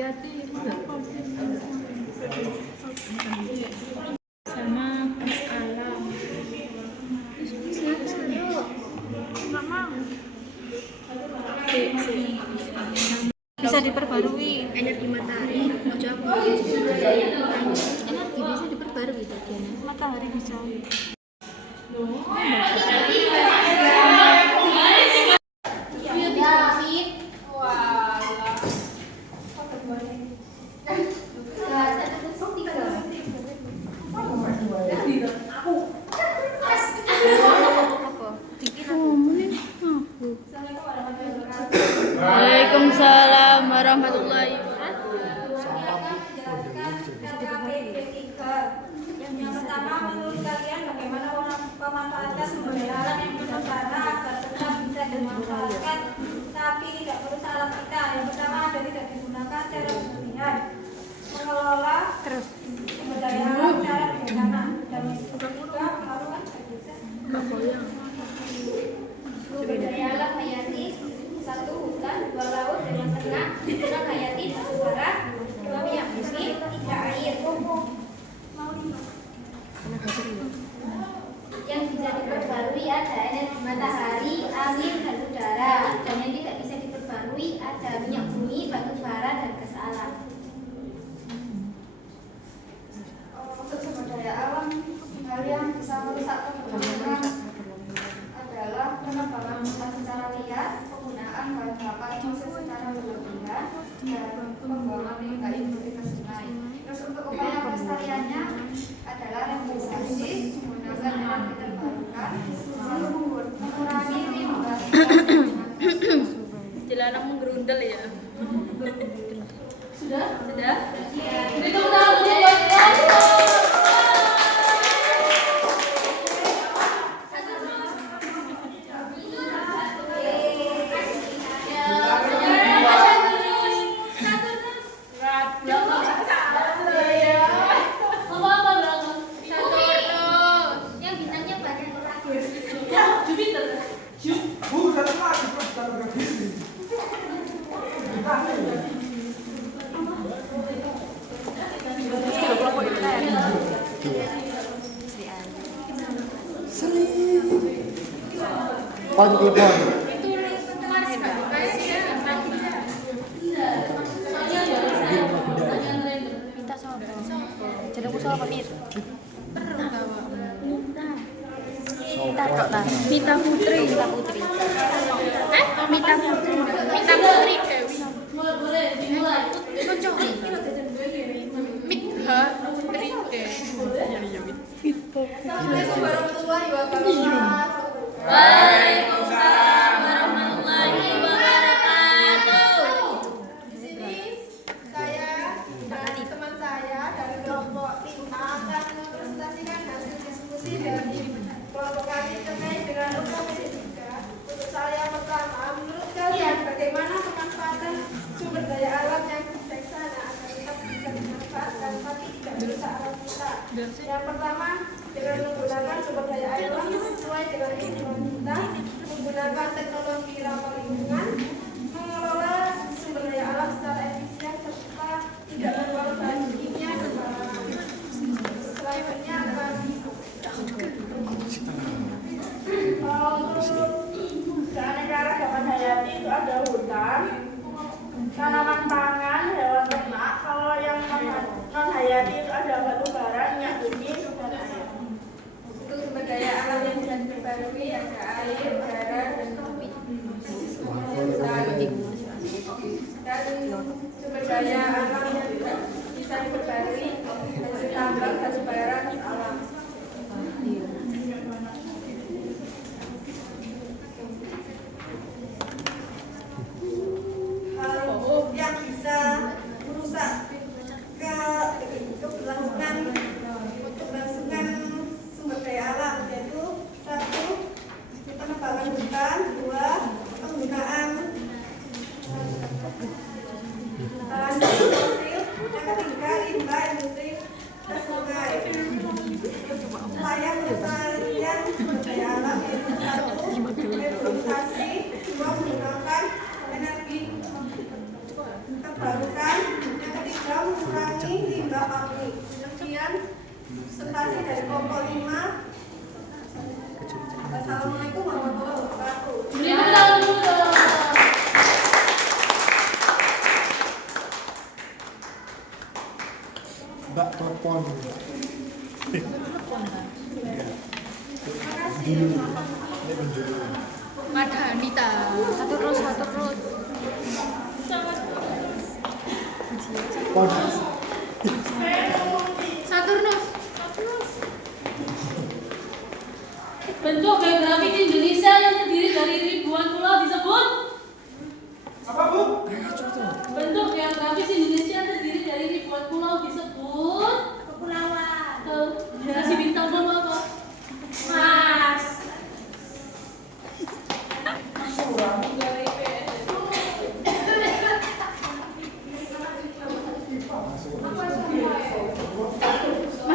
Hayati sama Mas Alam. Nggak mau. Bisa diperbarui energi matahari. Energi bisa diperbarui bagiannya. Matahari bisa. Waalaikumsalam warahmatullahi wabarakatuh. Yang pertama, menurut kalian bagaimana pemanfaatan sumber daya alam yang bijaksana agar tetap bisa dimanfaatkan tapi tidak merusak alam kita? Yang pertama ada tidak digunakan cara berlebihan, mengelola sumber daya alam secara bijaksana, dan juga pengelolaan sumber daya alam hayati: 1. Hutan, 2. Laut dengan ternak, 3. Hayati, 1. Darat, 2. Minyak bumi, 3. Air. Yang bisa diperbarui ada energi matahari, angin, dan udara. Dan yang tidak bisa diperbarui ada minyak bumi, batu bara, dan gas alam. Untuk sumber daya alam, hal yang bisa merusak keberlangsungan adalah penebangan hutan secara liar, penggunaan bahan bakar fosil secara berlebihan, dan pembuangan limbah industri ke sungai. Terus untuk upaya pelestariannya adalah reboisasi, menggunakan energi terbarukan, lalu mengurangi limbah. Dilarang menggerundel ya. Sudah? Sudah? Beri tepuk tangan untuk Bapak. Mita Putri. Mita Putri Dewi. Boleh dimulai. Mitha Putri Dewi. Assalamualaikum warahmatullahi wabarakatuh. Waalaikumsalam warahmatullahi wabarakatuh. Di sini saya dan teman saya dari kelompok 5 akan mempresentasikan hasil diskusi dari kelompok kami terkait dengan UKM 3. Untuk saya pertama, menurut kalian bagaimana pemanfaatan sumber daya alam yang bijaksana agar tetap bisa dimanfaatkan tapi tidak merusak alam kita? Yang pertama, dengan menggunakan sumber daya alam sesuai dengan kebutuhan kita, menggunakan teknologi ramah lingkungan, mengelola sumber daya alam secara efisien serta tidak membuang bahan kimia sembarangan. Selanjutnya akan keanekaragaman hayati itu ada hutan, tanaman pangan, hewan ternak. Kalau yang non hayati itu ada batu bara, minyak bumi, dan air. Untuk sumber daya alam yang bisa diperbarui ada air, udara, dan sumber daya alam yang tidak bisa diperbarui hasil tambang, batu bara, dan alam. Hal yang bisa merusak keberlangsungan sumber daya alam yaitu 1. Penebangan hutan, 2. Penggunaan bahan fosil, yang ketiga limbah industri kasih dari kelompok 5. Assalamualaikum warahmatullahi wabarakatuh. Beri tepuk tangan dulu dong. Mbak telepon. Mada Anita. Satu terus. Saturnus. Bentuk geografi di Indonesia yang terdiri dari ribuan pulau disebut? Apa, Bu? Bentuk geografis Indonesia yang terdiri dari ribuan pulau disebut? Kepulauan. Kasih bintang dong apa? Mas.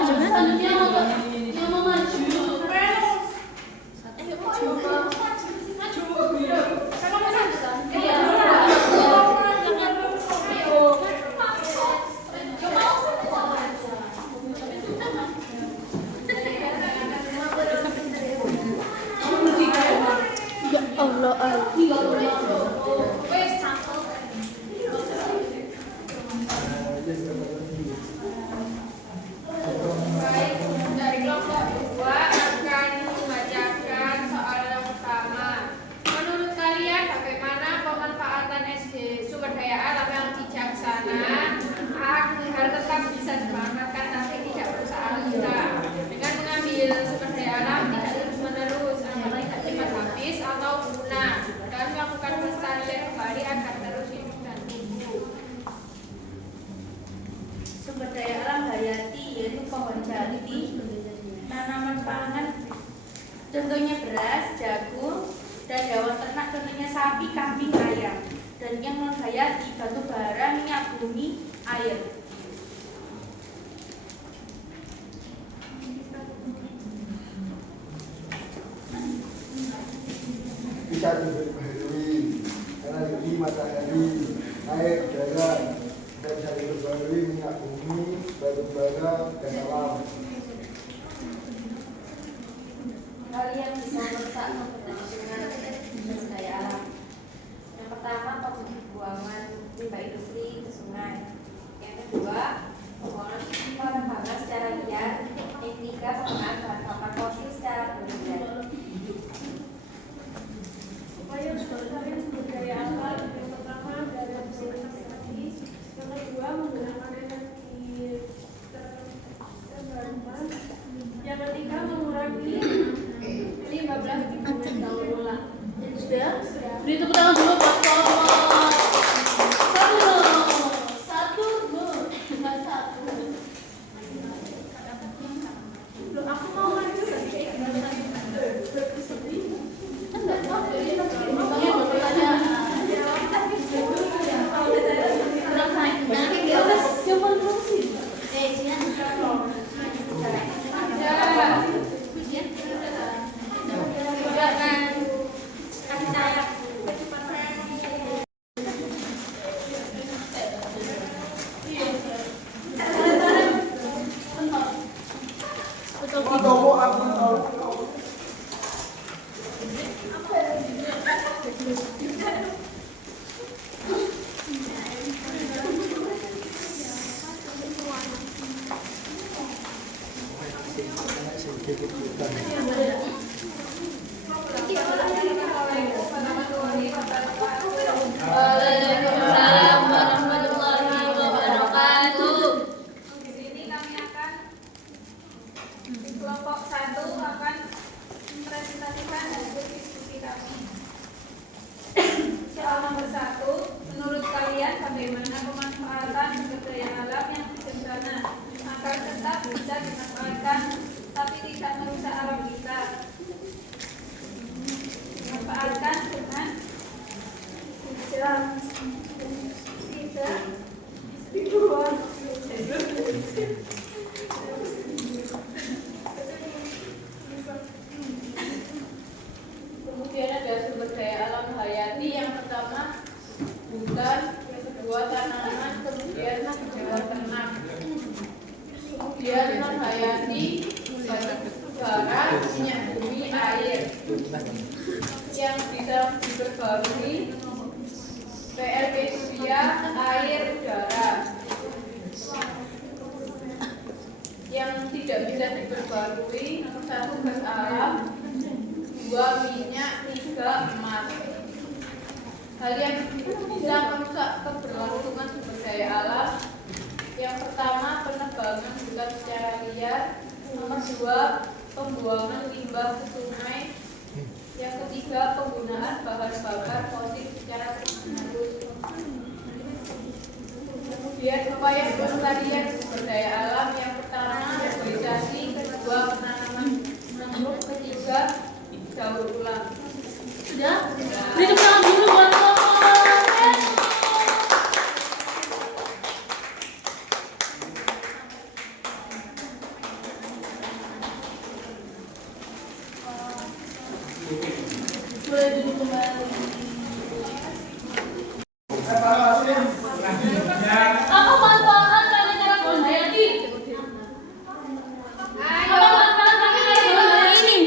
Selanjutnya apa? Yang mau maju. Baik, dari kelompok 2 akan membacakan soal yang pertama. Menurut kalian bagaimana pemanfaatan sumber daya alam yang bijaksana agar tetap bisa dimanfaatkan tapi tidak merusak alam kita? Dengan mengambil sumber daya alam tidak terus-menerus agar tidak cepat habis atau punah dan melakukan pelestarian kembali agar terus hidup dan tumbuh. Sumber daya alam hayati yaitu pohon jati, tanaman pangan, contohnya beras, jagung, dan hewan ternak contohnya sapi, kambing, ayam. Dan yang non hayati batu bara, minyak bumi, air. Bisa diperbarui energi matahari, air, udara, dan bisa diperbarui minyak bumi, batu bara, dan alam. Hal yang bisa merusak dengan sumber daya alam. Yang pertama, pembuangan limbah industri ke sungai. Yang kedua, pembuangan secara liar. Yang ketiga, penggunaan bahan bakar fosil secara berlebihan. Upaya melestarikan sumber daya alam yang pertama dari konservasi, yang kedua menggunakan energi terbarukan, yang ketiga mengurangi limbah plastik dengan daur ulang. Sudah? Beri tepuk tangan dulu buat kelompok. Satu, bukan satu. Loh, aku mau maju Enggak tahu, jadi pokoknya ada pertanyaan. Terus coba dulu sih. Waalaikumsalam warahmatullahi wabarakatuh. Di sini kami akan di kelompok 1 akan mempresentasikan hasil diskusi kami. Soal nomor 1, menurut kalian bagaimana pemanfaatan sumber daya alam yang bijaksana agar tetap bisa dimanfaatkan tapi tidak merusak alam kita? Manfaatkan dengan tidak dibuang. Kemudian ada sumber daya alam hayati, yang pertama hutan, yang kedua tanaman, kemudian hewan ternak. Kemudian non hayati bara, minyak bumi, air. Yang bisa diperbarui PLT surya, air, udara. Yang tidak bisa diperbarui nomor 1 gas alam, 2 minyak, 3 emas. Hal yang bisa merusak keberlangsungan sumber daya alam. Yang pertama, penebangan hutan secara liar. Nomor 2, pembuangan limbah ke sungai. Yang ketiga, penggunaan bahan bakar fosil secara terus-menerus. Kemudian upaya pelestarian sumber daya alam. Yang pertama, reboisasi. Kedua, penanaman mangrove. Ketiga, daur ulang. Sudah? Beri tepuk tangan dulu buat boleh duduk kembali. Apa manfaat kalian cara menghayati? Apa manfaat kalian cara menghayati ini?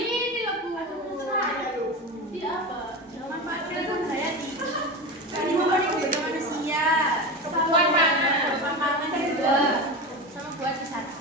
Di apa? Manfaat kalian menghayati. Kalian memberi kepada manusia. Kebutuhan pangan juga. Sama buat wisata.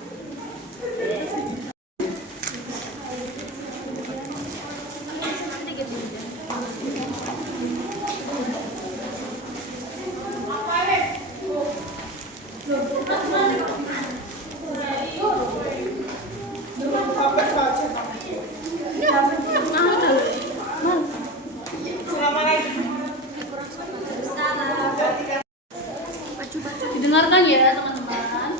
Didengarkan ya teman-teman.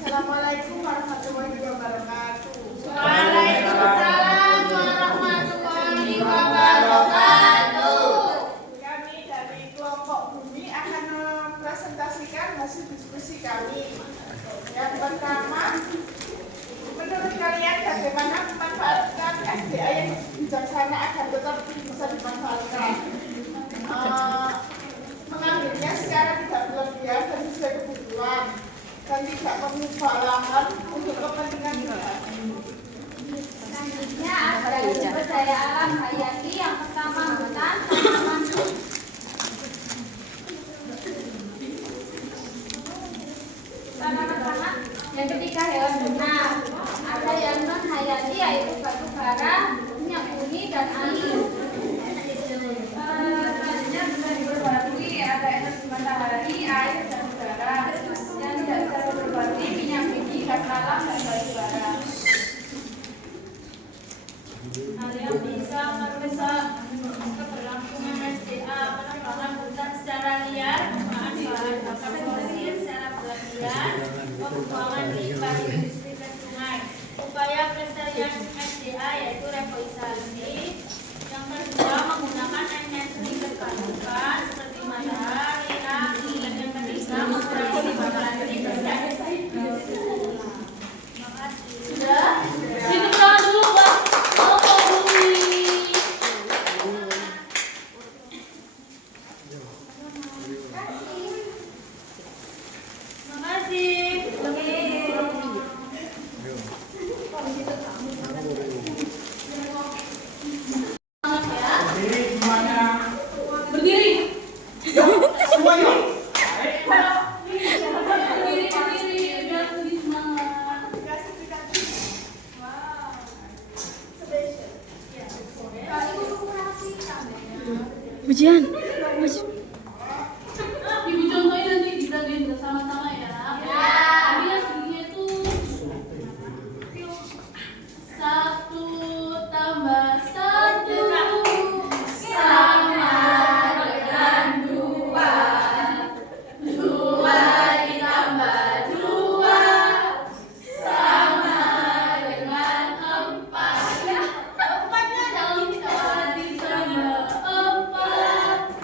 Assalamualaikum warahmatullahi wabarakatuh. Waalaikumsalam warahmatullahi wabarakatuh. Kami dari kelompok Bumi akan mempresentasikan hasil diskusi kami. Yang pertama, menurut kalian bagaimana memanfaatkan SDA yang bijaksana agar tetap bisa dimanfaatkan? Mengambilnya secara tidak berlebihan dan sesuai kebutuhan dan tidak mengubah lahan untuk kepentingan pribadi. Selanjutnya ada sumber daya alam hayati. Yang pertama hutan, tanaman. Yang ketiga hewan ternak. Ada yang non hayati yaitu batu bara, minyak bumi dan air. Selanjutnya bisa diperbarui ada energi matahari, air dan udara. Yang tidak bisa diperbarui minyak bumi, gas alam dan batu bara. Hal yang bisa merusak keberlangsungan SDA, penebangan hutan secara liar, penggunaan bahan bakar fosil secara berlebihan, pembuangan limbah industri ke sungai. Upaya pelestarian SDA yaitu reboisasi. Yang kedua, menggunakan energi terbarukan seperti matahari, angin. Yang ketiga, mengurangi limbah plastik. Terima kasih. Sudah? Beri tepuk tangan dulu buat kelompok Bumi. Terima kasih. Jadi semuanya. Berdiri. Semuanya. Berdiri biar lebih semangat. Ujian. Ibu contohin nanti dibilangin bersama-sama ya. Jadi yang segini itu 1 tambah 1 sama dengan 2. 2 ditambah 2 sama dengan 4. 4-nya ada 2 ditambah 4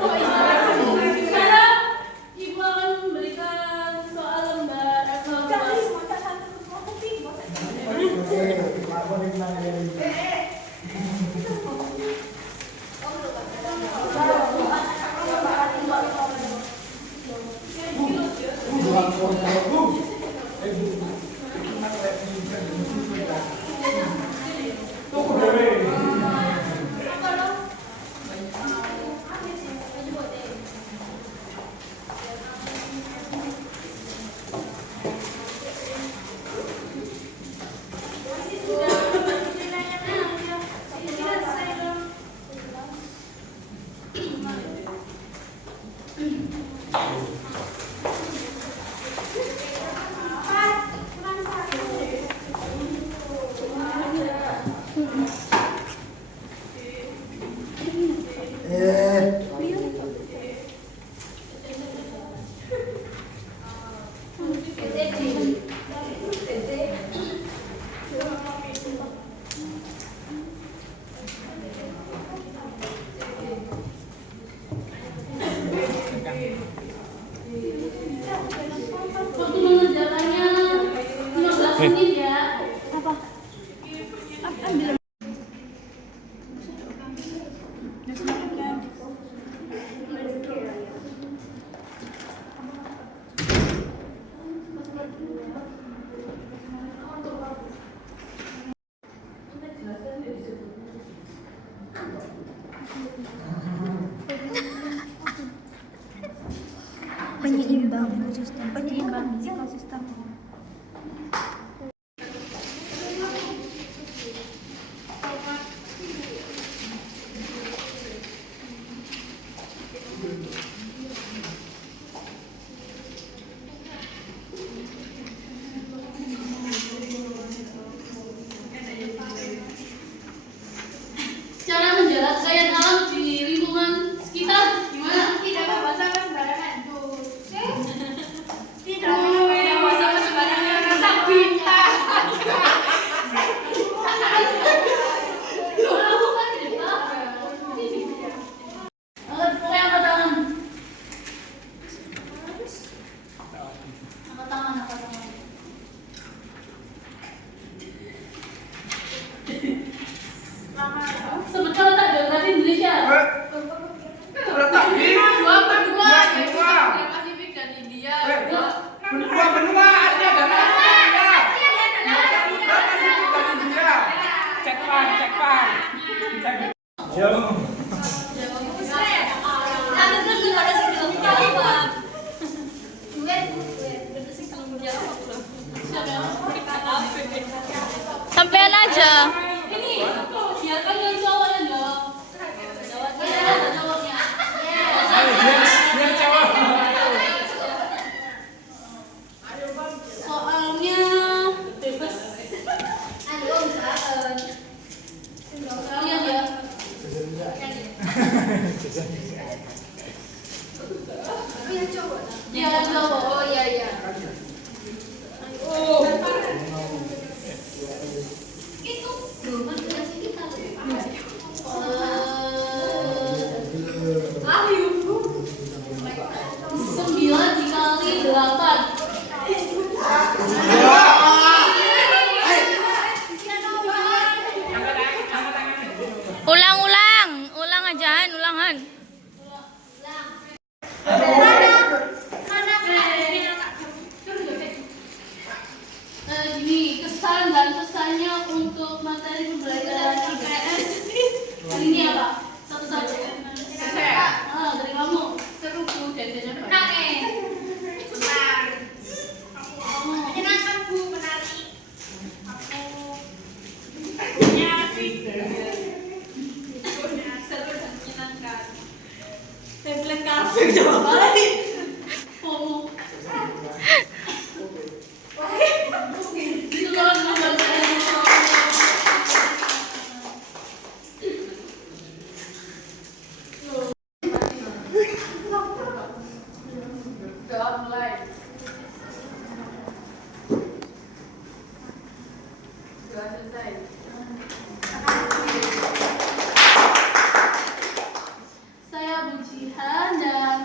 Sekarang Ibu akan memberikan soal lembar Waktu mengerjakannya 15 menit ya. Apa? Ambil. Penyeimbang ekosistem. Cara menjaga kekayaan alam di lingkungan sekitar gimana? Tidak bahasa sembarangan. Tidak bahasa sembarangan. Rasa bintang. Sebutkan letak geografi Indonesia. Terletak di Dua benua, yaitu benua. Samudra Pasifik dan India. Benua Asia dan Australia. Samudra Pasifik dan India. Cek far. Yo. Sampean aja. Ini biarkan yang cowok yang jawab. Iya, jawabnya. Biar cowok. Soalnya bebas. Soalnya ya. Iya, cowok. Oh iya iya. Itu belum ada sini kalau. Ayo. 9 dikali 8. Ulang ajahan, ulangan. Gini, kesan dan pesannya untuk materi pembelajaran IPS hari ini apa? Satu-satu. Dari kamu. Seru Bu, jajannya banyak. Benar. Menyenangkan Bu, menarik. Ya sih. Seru dan menyenangkan. Template kafe coba balik. FOMO. Itu kalau pembelajaran Doa mulai. Doa selesai. saya Bu Jihan. Farhan dan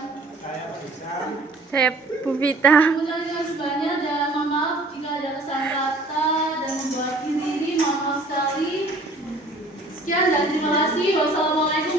Saya bisa. Saya Pupita. mengucapkan sebanyak dan mohon maaf jika ada kesalahan kata dan membuat diri. Mohon maaf sekali. Sekian dan terima kasih. Wassalamualaikum